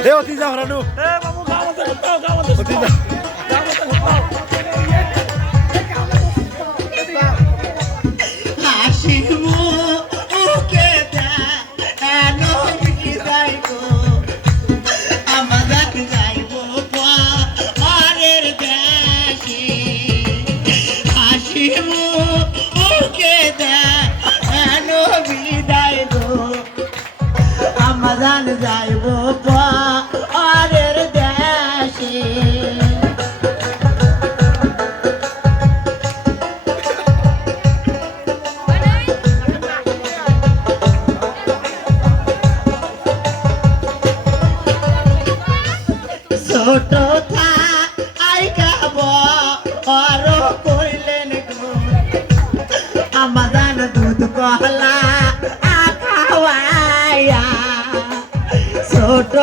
এ অতি যা হরানু এ বাবু গাও মতে করতাও গাও মতে অতি যা গাও মতে করতাও হাসিবো ওকে দা এনো বিদায় গো আমাদের যাইবো পারের দেশে হাসিবো ওকে দা এনো বিদায় গো আমাদের যাইবো পারের দেশে ছোট থাই খাব আর কইলেন গো আমাদান দুধ কহলা খাওয়াইয়া ছোট